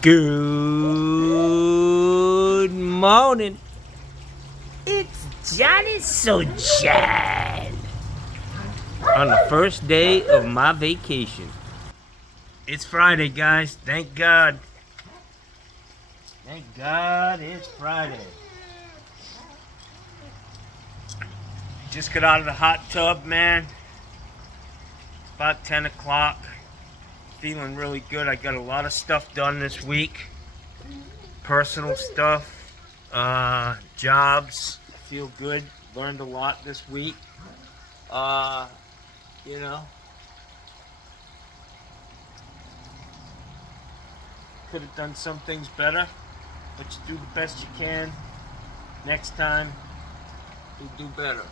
Good morning. It's Johnny Sunshine on the first day of my vacation. It's Friday, guys. Thank God. Thank God it's Friday. Just got out of the hot tub, man. It's about 10 o'clock. Feeling really good. I got a lot of stuff done this week. Personal stuff, jobs. Feel good. Learned a lot this week. You know, could have done some things better, but you do the best you can. Next time, you'll do better.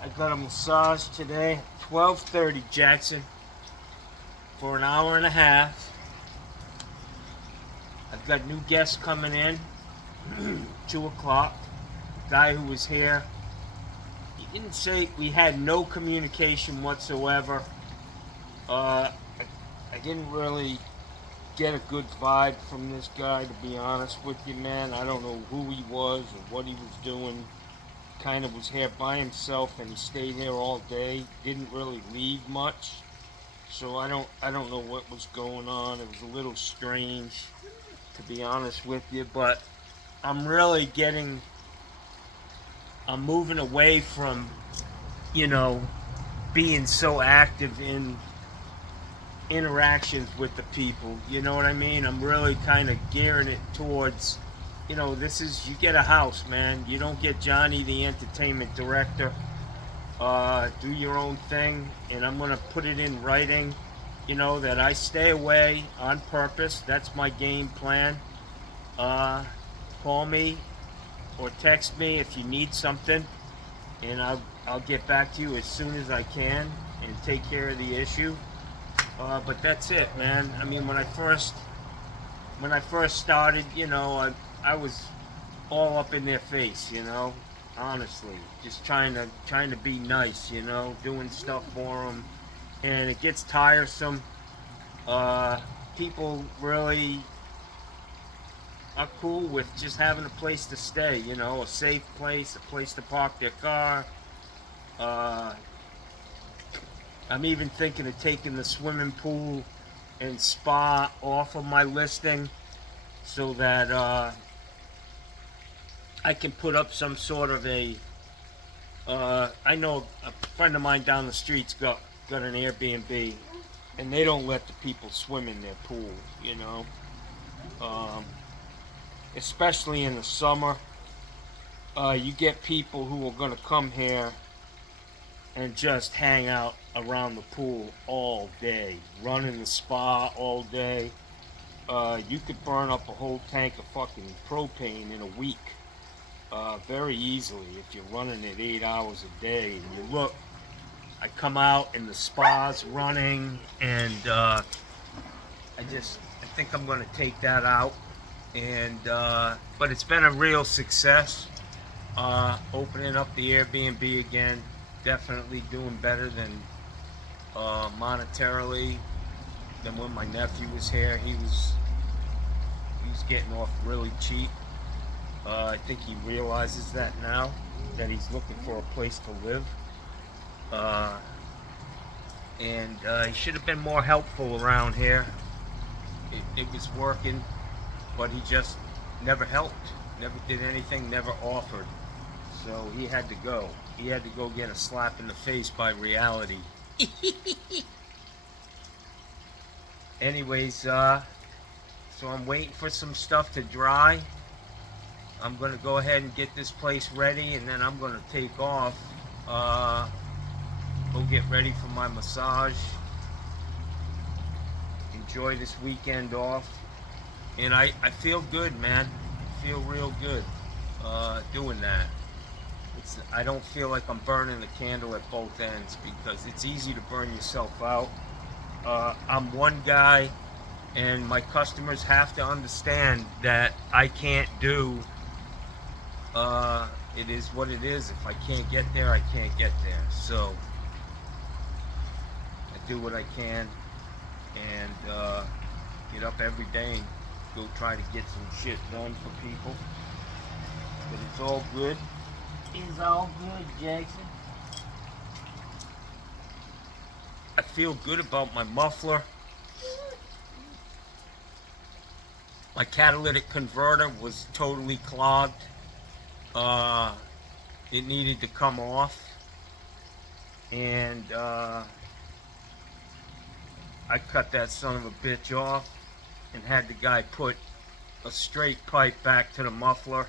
I got a massage today, 12:30 Jackson, for an hour and a half. I've got new guests coming in, 2 o'clock. Guy who was here, he didn't say, we had no communication whatsoever. I didn't really get a good vibe from this guy, to be honest with you, man. I don't know who he was or what he was doing. Kind of was here by himself, and he stayed here all day. Didn't really leave much, so I don't know what was going on. It was a little strange, to be honest with you. But I'm moving away from, being so active in interactions with the people. You know what I mean? I'm really kind of gearing it towards, you get a house, man. You don't get Johnny, the entertainment director. Do your own thing, and I'm going to put it in writing, that I stay away on purpose. That's my game plan. Call me or text me if you need something, and I'll get back to you as soon as I can and take care of the issue. But that's it, man. I mean, when I first started, I was all up in their face, honestly, just trying to be nice, doing stuff for them, and it gets tiresome. People really are cool with just having a place to stay, a safe place, a place to park their car. I'm even thinking of taking the swimming pool and spa off of my listing, so that I can put up some sort of a, I know a friend of mine down the street's got an Airbnb, and they don't let the people swim in their pool, especially in the summer. You get people who are going to come here and just hang out around the pool all day, run in the spa all day. You could burn up a whole tank of fucking propane in a week, very easily, if you're running it 8 hours a day. And you look, I come out and the spa's running, and I think I'm going to take that out. And but it's been a real success. Opening up the Airbnb again, definitely doing better than monetarily than when my nephew was here. He was getting off really cheap. I think he realizes that now, that he's looking for a place to live. And he should have been more helpful around here. It was working, but he just never helped, never did anything, never offered. So he had to go. He had to go get a slap in the face by reality. Anyways, so I'm waiting for some stuff to dry. I'm going to go ahead and get this place ready, and then I'm going to take off. Go get ready for my massage. Enjoy this weekend off. And I feel good, man. I feel real good doing that. I don't feel like I'm burning the candle at both ends, because it's easy to burn yourself out. I'm one guy, and my customers have to understand that I can't do, it is what it is. If I can't get there, I can't get there. So do what I can and get up every day and go try to get some shit done for people. But it's all good. It's all good, Jackson. I feel good about my muffler. My catalytic converter was totally clogged. It needed to come off. And I cut that son of a bitch off and had the guy put a straight pipe back to the muffler.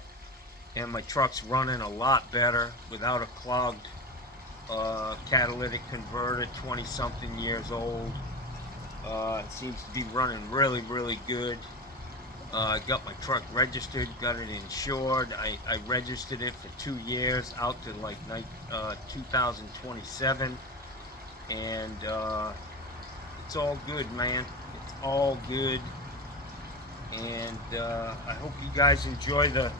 And my truck's running a lot better without a clogged catalytic converter, 20-something years old. It seems to be running really, really good. I got my truck registered, got it insured. I registered it for 2 years out to like 2027. And it's all good, man. It's all good. And I hope you guys enjoy the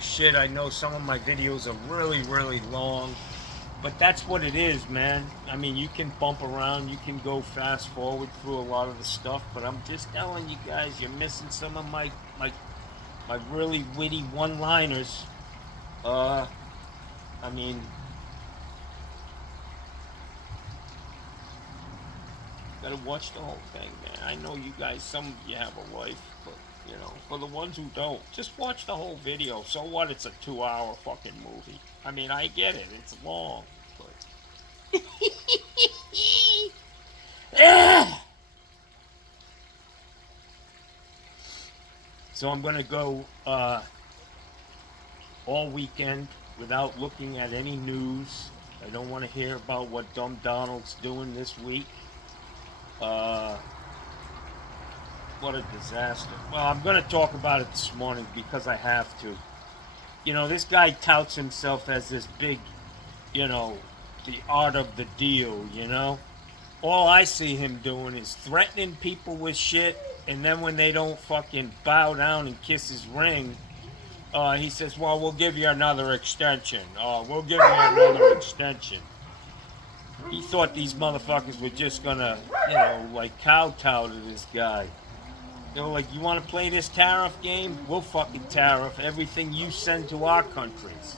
shit. I know some of my videos are really, really long. But that's what it is, man. I mean, you can bump around, you can go fast forward through a lot of the stuff, but I'm just telling you guys, you're missing some of my really witty one-liners. I mean, gotta watch the whole thing, man. I know you guys, some of you have a life, but, you know, for the ones who don't, just watch the whole video. So what? It's a 2-hour fucking movie. I mean, I get it. It's long, but... So I'm going to go all weekend without looking at any news. I don't want to hear about what dumb Donald's doing this week. What a disaster. Well, I'm going to talk about it this morning because I have to. You know, this guy touts himself as this big, you know, the art of the deal, you know? All I see him doing is threatening people with shit, and then when they don't fucking bow down and kiss his ring, he says, well, we'll give you another extension. We'll give you another extension. He thought these motherfuckers were just gonna, you know, like kowtow to this guy. They were like, you want to play this tariff game? We'll fucking tariff everything you send to our countries.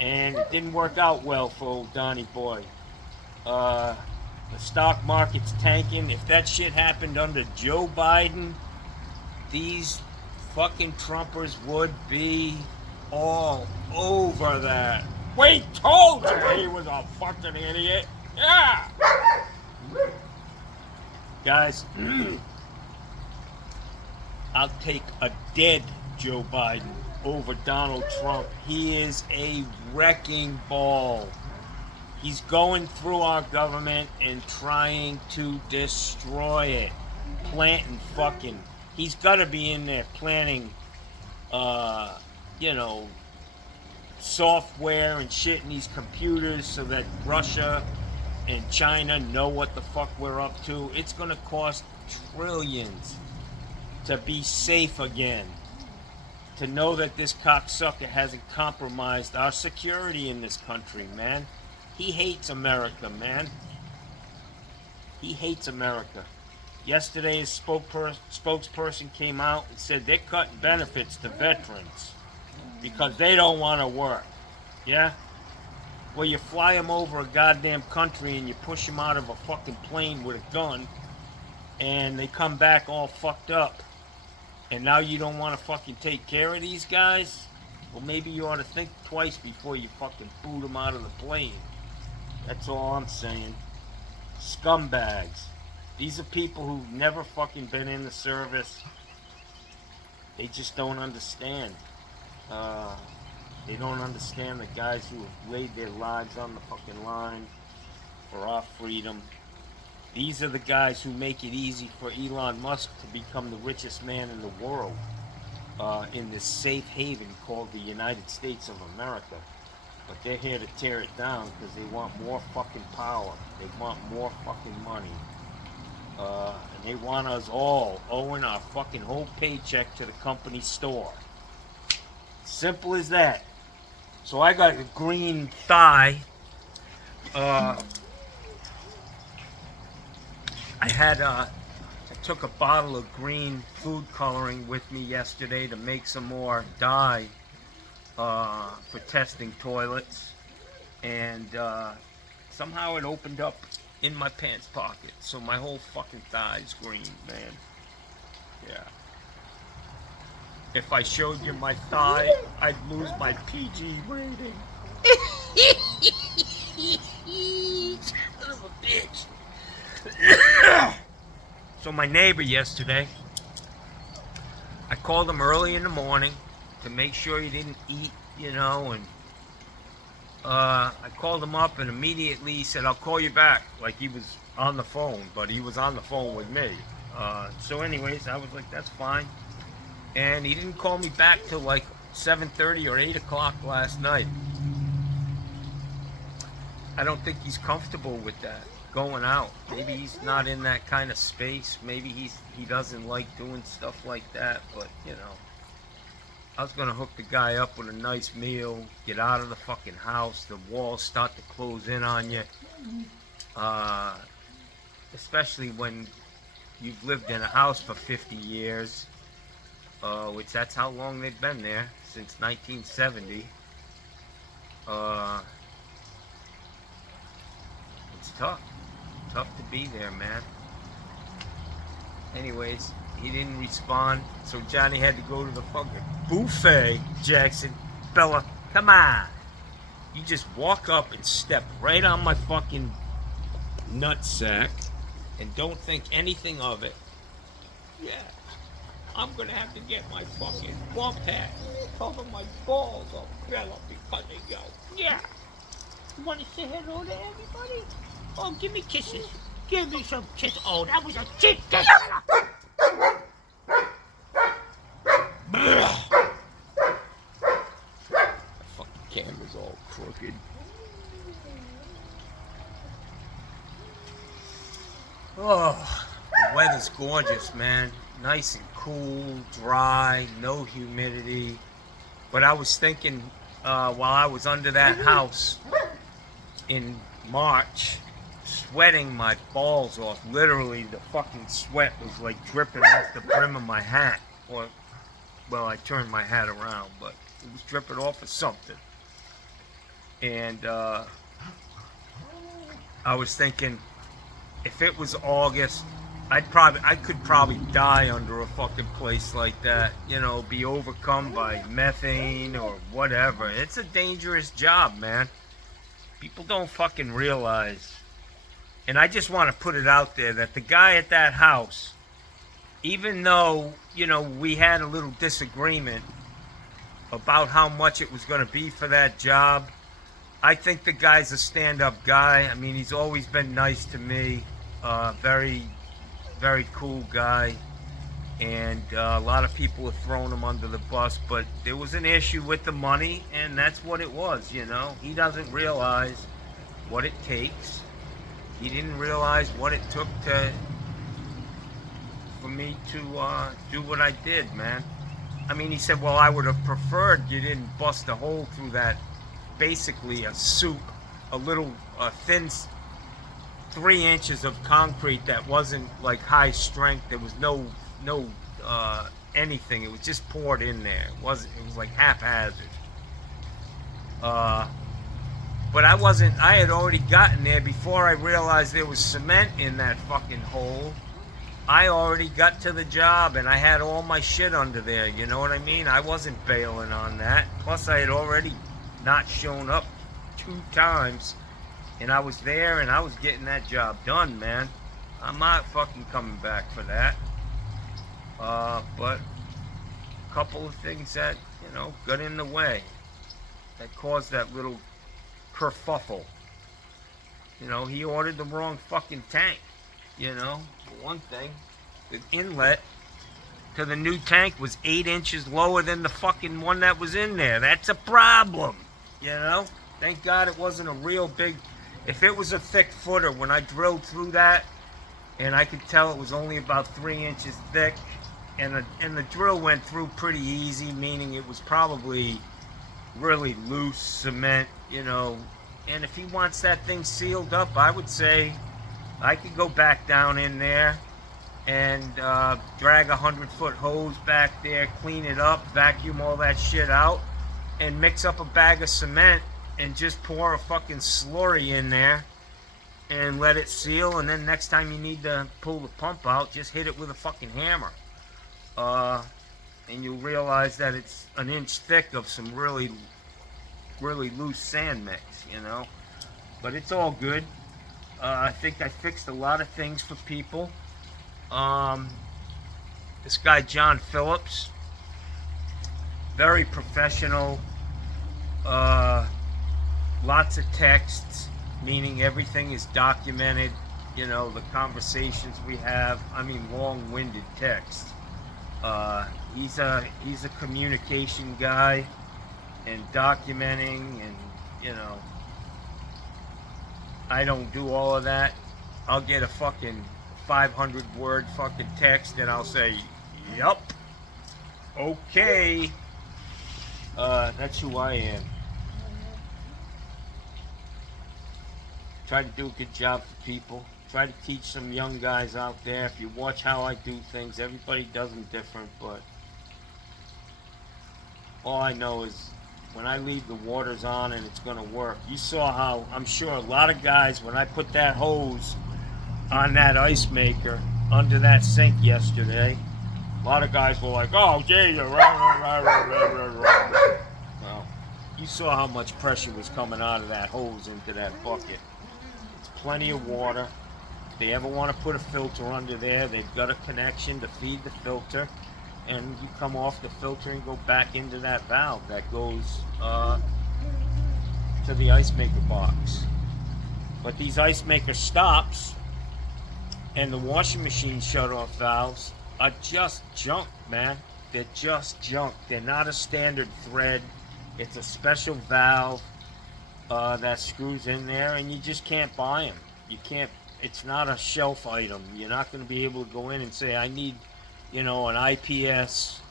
And it didn't work out well for old Donnie Boy. The stock market's tanking. If that shit happened under Joe Biden, these fucking Trumpers would be all over that. We told you he was a fucking idiot. Yeah! Guys, I'll take a dead Joe Biden over Donald Trump. He is a wrecking ball. He's going through our government and trying to destroy it. Planting fucking... He's got to be in there planting, you know, software and shit in these computers so that Russia and China know what the fuck we're up to. It's going to cost trillions to be safe again. To know that this cocksucker hasn't compromised our security in this country, man. He hates America, man. He hates America. Yesterday, his spokesperson came out and said they're cutting benefits to veterans because they don't want to work. Yeah? Well, you fly them over a goddamn country and you push them out of a fucking plane with a gun and they come back all fucked up. And now you don't want to fucking take care of these guys? Well, maybe you ought to think twice before you fucking boot them out of the plane. That's all I'm saying. Scumbags. These are people who've never fucking been in the service. They just don't understand. They don't understand the guys who have laid their lives on the fucking line for our freedom. These are the guys who make it easy for Elon Musk to become the richest man in the world in this safe haven called the United States of America. But they're here to tear it down because they want more fucking power. They want more fucking money. And they want us all owing our fucking whole paycheck to the company store. Simple as that. So I got a green thigh. I took a bottle of green food coloring with me yesterday to make some more dye for testing toilets, and somehow it opened up in my pants pocket, so my whole fucking thigh's green, man. Yeah. If I showed you my thigh, I'd lose my PG rating. Son of a bitch. So my neighbor yesterday, I called him early in the morning to make sure he didn't eat, you know, and I called him up and immediately he said, I'll call you back. Like he was on the phone, but he was on the phone with me. So anyways, I was like, that's fine. And he didn't call me back till like 7:30 or 8 o'clock last night. I don't think he's comfortable with that, going out. Maybe he's not in that kind of space. Maybe he doesn't like doing stuff like that, but you know. I was gonna hook the guy up with a nice meal, get out of the fucking house, the walls start to close in on you. Especially when you've lived in a house for 50 years, which that's how long they've been there, since 1970. It's tough to be there, man. Anyways, he didn't respond, so Johnny had to go to the fucking buffet. Jackson, Bella, come on. You just walk up and step right on my fucking nutsack and don't think anything of it. Yeah, I'm gonna have to get my fucking bump hat, cover my balls up, Bella, because they go. Yeah. You wanna say hello to everybody? Oh, give me kisses. Give me some kisses. Oh, that was a cheek kiss. The fucking camera's all crooked. Oh, the weather's gorgeous, man. Nice and cool, dry, no humidity. But I was thinking, while I was under that house in March, sweating my balls off. Literally, the fucking sweat was like dripping off the brim of my hat. Or, well, I turned my hat around, but it was dripping off of something. And I was thinking, if it was August, I could probably die under a fucking place like that. You know, be overcome by methane or whatever. It's a dangerous job, man. People don't fucking realize. And I just want to put it out there that the guy at that house, even though, you know, we had a little disagreement about how much it was going to be for that job, I think the guy's a stand-up guy. I mean, he's always been nice to me. Very, very cool guy. And a lot of people have thrown him under the bus, but there was an issue with the money, and that's what it was, you know. He doesn't realize what it takes. He didn't realize what it took for me to do what I did, man. I mean, he said, well, I would have preferred you didn't bust a hole through that, basically a soup, a little thin 3 inches of concrete that wasn't like high strength. There was no anything. It was just poured in there. It was like haphazard. But I had already gotten there before I realized there was cement in that fucking hole. I already got to the job and I had all my shit under there, you know what I mean? I wasn't bailing on that. Plus I had already not shown up 2 times, and I was there and I was getting that job done, man. I'm not fucking coming back for that. But a couple of things that, you know, got in the way that caused that little kerfuffle. You know, he ordered the wrong fucking tank. You know, for one thing, the inlet to the new tank was 8 inches lower than the fucking one that was in there. That's a problem, you know? Thank God it wasn't a real big... If it was a thick footer, when I drilled through that, and I could tell it was only about 3 inches thick, and the drill went through pretty easy, meaning it was probably really loose cement, you know. And if he wants that thing sealed up, I would say I could go back down in there and drag a 100-foot hose back there, clean it up, vacuum all that shit out, and mix up a bag of cement and just pour a fucking slurry in there and let it seal. And then next time you need to pull the pump out, just hit it with a fucking hammer. And you'll realize that it's an inch thick of some really, really loose sand mix, you know. But it's all good. I think I fixed a lot of things for people. This guy John Phillips, very professional. Lots of texts, meaning everything is documented. You know, the conversations we have. I mean, long-winded texts. He's a communication guy and documenting, and you know, I don't do all of that. I'll get a fucking 500-word fucking text and I'll say, yup, okay. That's who I am. Try to do a good job for people. Try to teach some young guys out there. If you watch how I do things, everybody does them different, but all I know is when I leave, the water's on and it's going to work. You saw how, I'm sure a lot of guys, when I put that hose on that ice maker under that sink yesterday, a lot of guys were like, oh, gee, well, you saw how much pressure was coming out of that hose into that bucket. It's plenty of water. If they ever want to put a filter under there, they've got a connection to feed the filter, and you come off the filter and go back into that valve that goes to the ice maker box. But these ice maker stops and the washing machine shut-off valves are just junk, man. They're just junk. They're not a standard thread. It's a special valve that screws in there, and you just can't buy them. You can't. It's not a shelf item. You're not going to be able to go in and say, I need, you know, an IPS,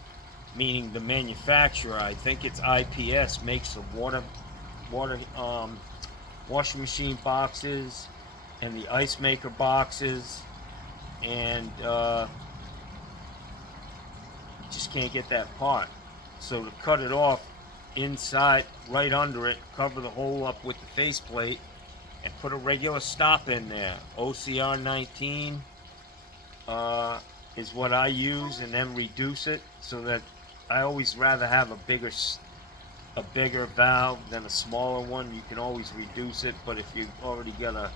meaning the manufacturer. I think it's IPS makes the washing machine boxes and the ice maker boxes, and just can't get that part. So to cut it off inside, right under it, cover the hole up with the faceplate, and put a regular stop in there. OCR 19 is what I use, and then reduce it so that I always rather have a bigger valve than a smaller one. You can always reduce it, but if you've already got a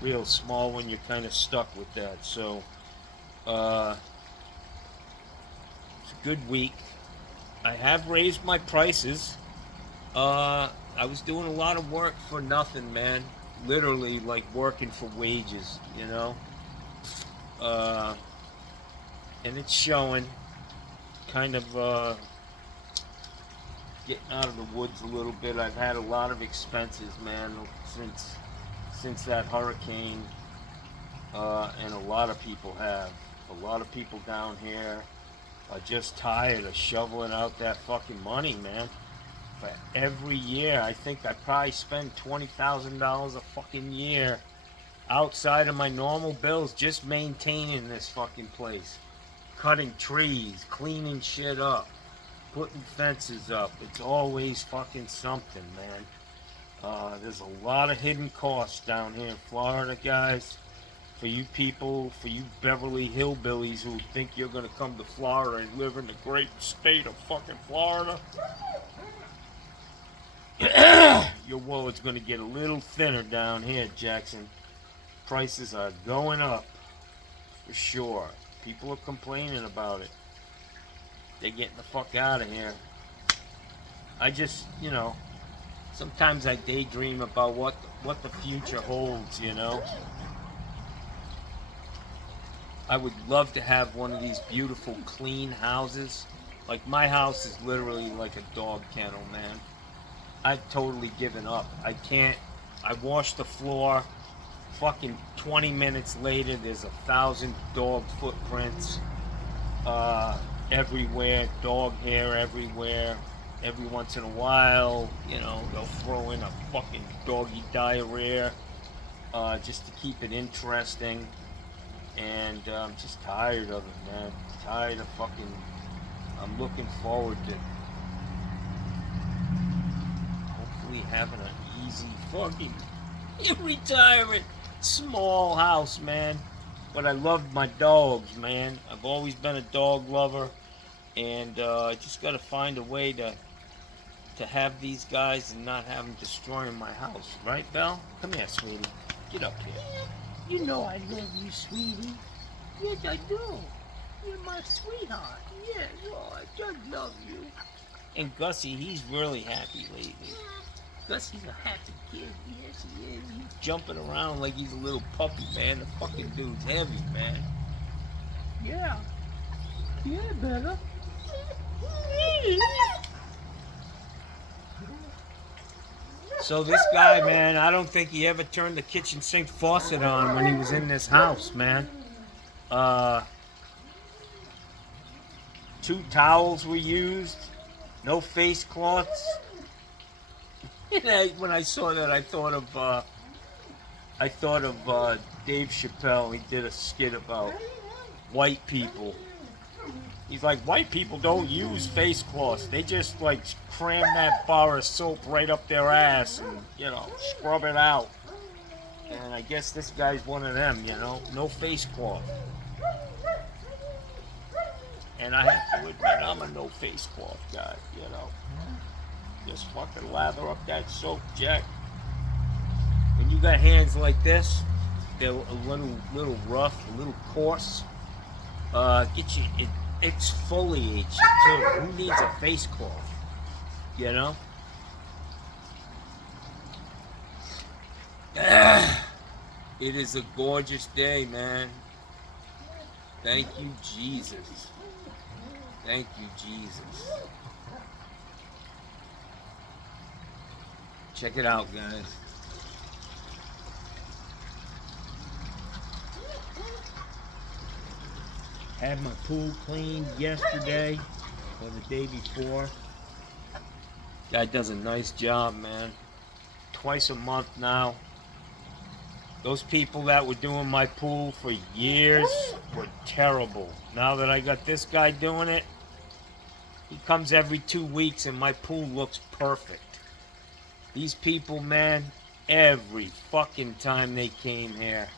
real small one, you're kind of stuck with that. So it's a good week. I have raised my prices. I was doing a lot of work for nothing, man. Literally like working for wages, you know. And it's showing. Kind of getting out of the woods a little bit. I've had a lot of expenses, man, since that hurricane, and a lot of people have. A lot of people down here are just tired of shoveling out that fucking money, man. But every year, I think I probably spend $20,000 a fucking year outside of my normal bills just maintaining this fucking place. Cutting trees, cleaning shit up, putting fences up. It's always fucking something, man. There's a lot of hidden costs down here in Florida, guys. For you people, for you Beverly Hillbillies who think you're gonna come to Florida and live in the great state of fucking Florida, your wallet's gonna get a little thinner down here, Jackson. Prices are going up, for sure. People are complaining about it. They're getting the fuck out of here. I just, you know, sometimes I daydream about what the future holds, you know. I would love to have one of these beautiful, clean houses. Like, my house is literally like a dog kennel, man. I've totally given up. I can't. I wash the floor. Fucking 20 minutes later, there's 1,000 dog footprints everywhere. Dog hair everywhere. Every once in a while, you know, they'll throw in a fucking doggy diarrhea. just to keep it interesting. And I'm just tired of it, man. Tired of fucking. I'm looking forward to hopefully having an easy fucking retirement. Small house, man. But I love my dogs, man. I've always been a dog lover. And I just got to find a way to have these guys and not have them destroying my house. Right, Belle? Come here, sweetie. Get up here. You know I love you, sweetie. Yes, I do. You're my sweetheart. Yes, oh, I just love you. And Gussie, he's really happy lately. Gussie's a happy kid. Yes, he is. He's jumping around like he's a little puppy, man. The fucking dude's heavy, man. Yeah. Yeah, Bella. So this guy, man, I don't think he ever turned the kitchen sink faucet on when he was in this house, man. 2 towels were used, no face cloths. When I saw that, I thought of Dave Chappelle. He did a skit about white people. He's like, white people don't use face cloths. They just like cram that bar of soap right up their ass and, you know, scrub it out. And I guess this guy's one of them, you know, no face cloth. And I have to admit, I'm a no face cloth guy, you know. Just fucking lather up that soap, Jack. When you got hands like this, they're a little rough, a little coarse. Get you, it exfoliates you too. Who needs a face cloth? You know? It is a gorgeous day, man. Thank you, Jesus. Thank you, Jesus. Check it out, guys. Had my pool cleaned yesterday or the day before. Guy does a nice job, man. Twice a month now. Those people that were doing my pool for years were terrible. Now that I got this guy doing it, he comes every 2 weeks and my pool looks perfect. These people, man, every fucking time they came here,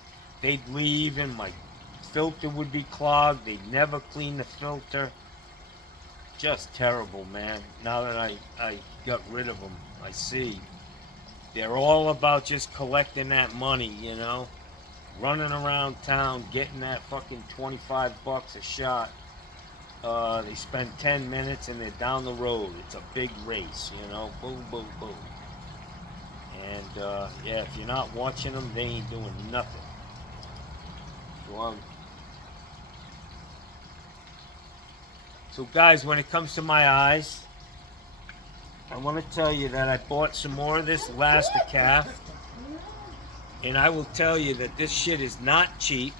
they'd leave and my filter would be clogged. They'd never clean the filter. Just terrible, man. Now that I got rid of them, I see. They're all about just collecting that money, you know? Running around town, getting that fucking 25 bucks a shot. They spend 10 minutes and they're down the road. It's a big race, you know? Boom, boom, boom. And, yeah, if you're not watching them, they ain't doing nothing. So, guys, when it comes to my eyes, I want to tell you that I bought some more of this Tgif. And I will tell you that this shit is not cheap.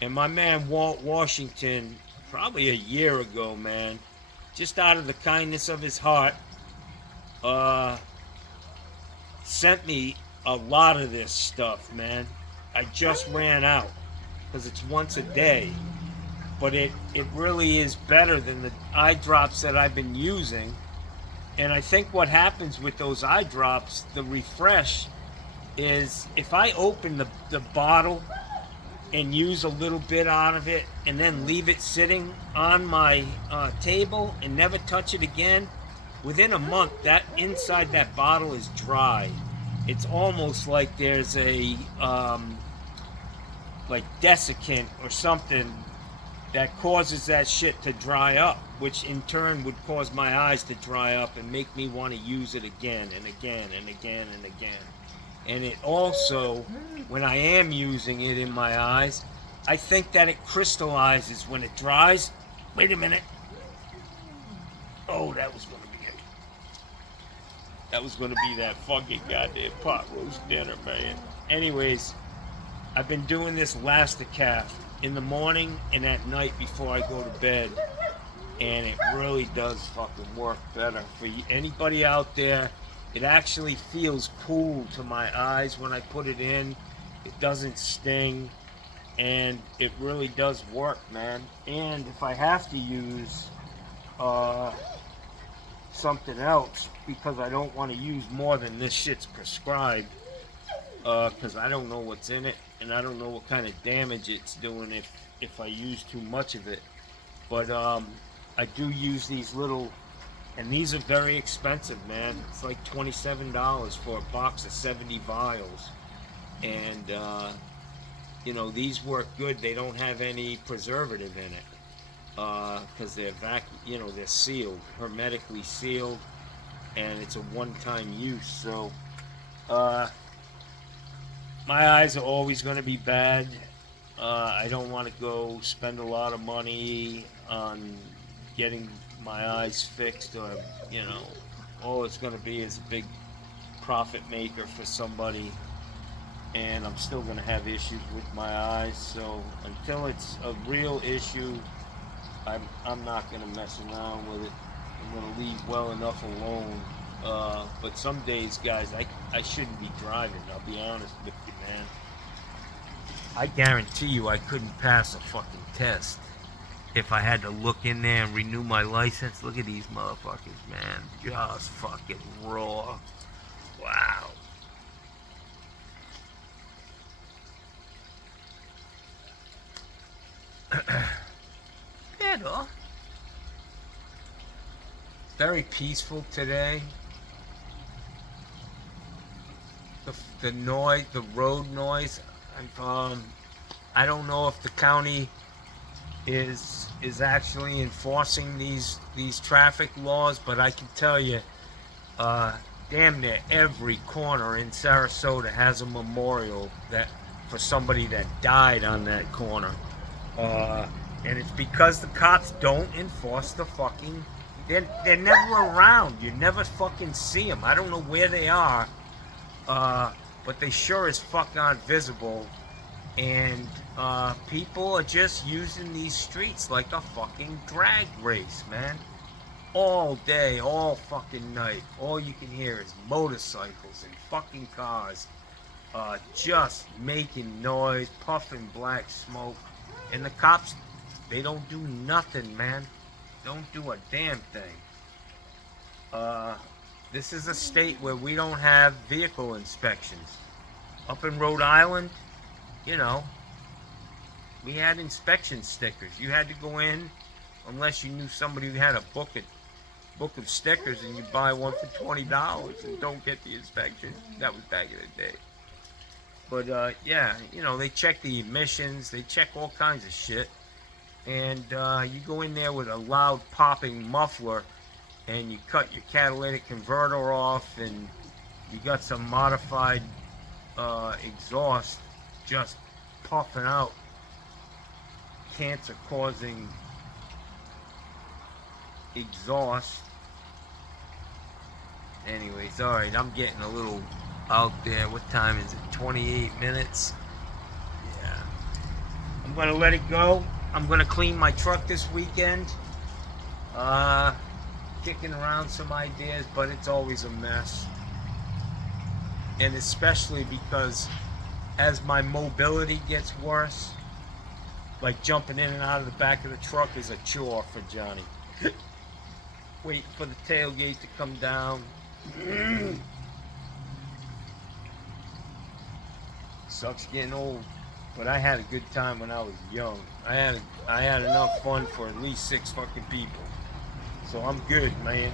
And my man Walt Washington, probably a year ago, man, just out of the kindness of his heart, sent me a lot of this stuff, man. I just ran out because it's once a day. But it really is better than the eye drops that I've been using. And I think what happens with those eye drops, the refresh, is if I open the bottle and use a little bit out of it and then leave it sitting on my table and never touch it again, within a month that inside that bottle is dry. It's almost like there's a like desiccant or something that causes that shit to dry up, which in turn would cause my eyes to dry up and make me want to use it again and again and again and again. And it also, when I am using it in my eyes, I think that it crystallizes when it dries. Wait a minute. Oh, that was going to be it. That was going to be that fucking goddamn pot roast dinner, man. Anyways, I've been doing this Tgif in the morning and at night before I go to bed, and it really does fucking work better for anybody out there It actually feels cool to my eyes when I put it in. It doesn't sting, and it really does work, man. And if I have to use uh, something else, because I don't want to use more than this shit's prescribed, because I don't know what's in it, and I don't know what kind of damage it's doing if I use too much of it. But I do use these little, and these are very expensive, man. It's like $27 for a box of 70 vials, and you know, these work good. They don't have any preservative in it, because they're they're sealed, hermetically sealed, and it's a one-time use. So my eyes are always going to be bad. I don't want to go spend a lot of money on getting my eyes fixed, or all it's going to be is a big profit maker for somebody, and I'm still going to have issues with my eyes. So until it's a real issue, I'm not going to mess around with it. I'm going to leave well enough alone. But some days, guys, I shouldn't be driving. I'll be honest with you, man. I guarantee you I couldn't pass a fucking test if I had to look in there and renew my license. Look at these motherfuckers, man. Just fucking raw. Wow. Pero very peaceful today. The noise, the road noise. I don't know if the county is actually enforcing these traffic laws, but I can tell you, damn near every corner in Sarasota has a memorial that for somebody that died on that corner. And it's because the cops don't enforce the fucking. They're never around. You never fucking see them. I don't know where they are, but they sure as fuck aren't visible. And people are just using these streets like a fucking drag race, man. All day, all fucking night. All you can hear is motorcycles and fucking cars just making noise, puffing black smoke. And the cops, they don't do nothing, man. Don't do a damn thing. This is a state where we don't have vehicle inspections. Up in Rhode Island, we had inspection stickers. You had to go in, unless you knew somebody who had a book of stickers, and you buy one for $20 and don't get the inspection. That was back in the day. But yeah, they check the emissions, they check all kinds of shit. And you go in there with a loud popping muffler, and you cut your catalytic converter off, and you got some modified exhaust just puffing out cancer-causing exhaust. Anyways, alright, I'm getting a little out there. What time is it? 28 minutes? Yeah. I'm gonna let it go. I'm gonna clean my truck this weekend. Kicking around some ideas, but it's always a mess. And especially because as my mobility gets worse, like jumping in and out of the back of the truck is a chore for Johnny. Waiting for the tailgate to come down. Sucks getting old, but I had a good time when I was young. I had enough fun for at least 6 fucking people, so I'm good, man.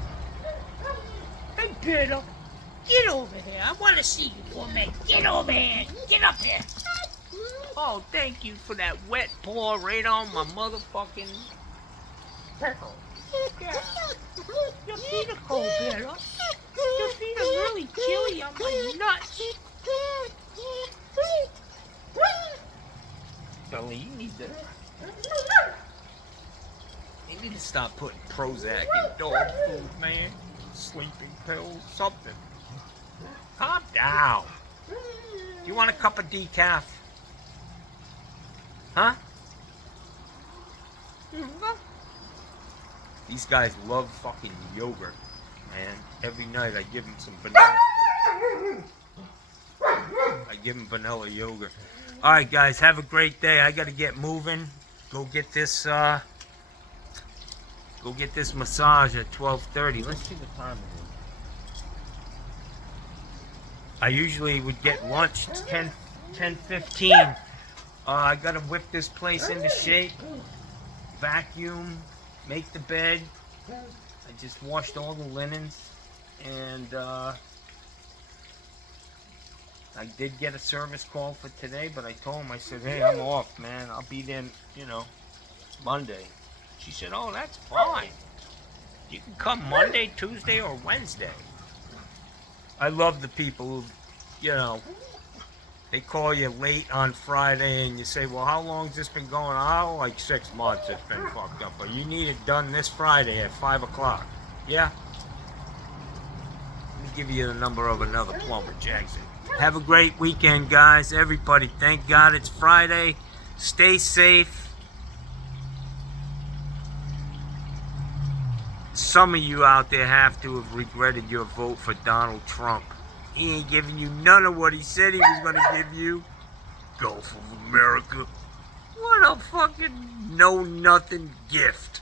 Hey, Peter, get over here. I want to see you for a minute. Get over here. Get up here. Oh, thank you for that wet paw right on my motherfucking Pickle. Yeah. Your feet are cold, Peter. Your feet are really chilly on my nuts. Billy, you need to stop putting Prozac in dog food, man. Sleeping pills, something. Calm down. You want a cup of decaf? Huh? These guys love fucking yogurt. man. Every night I give him some vanilla. I give him vanilla yogurt. All right, guys, have a great day. I gotta get moving. Go get this massage at 12:30. Let's see the time it is. I usually would get lunch. It's 10:15. I gotta whip this place into shape. Vacuum. Make the bed. I just washed all the linens. And I did get a service call for today, but I told him, I said, hey, I'm off, man. I'll be there, Monday. She said, oh, that's fine. You can come Monday, Tuesday, or Wednesday. I love the people who, they call you late on Friday and you say, well, how long's this been going on? Oh, like 6 months it's been fucked up. But you need it done this Friday at 5 o'clock. Yeah? Let me give you the number of another plumber, Jackson. Have a great weekend, guys. Everybody, thank God it's Friday. Stay safe. Some of you out there have to have regretted your vote for Donald Trump. He ain't giving you none of what he said he was going to give you. Gulf of America. What a fucking know-nothing gift.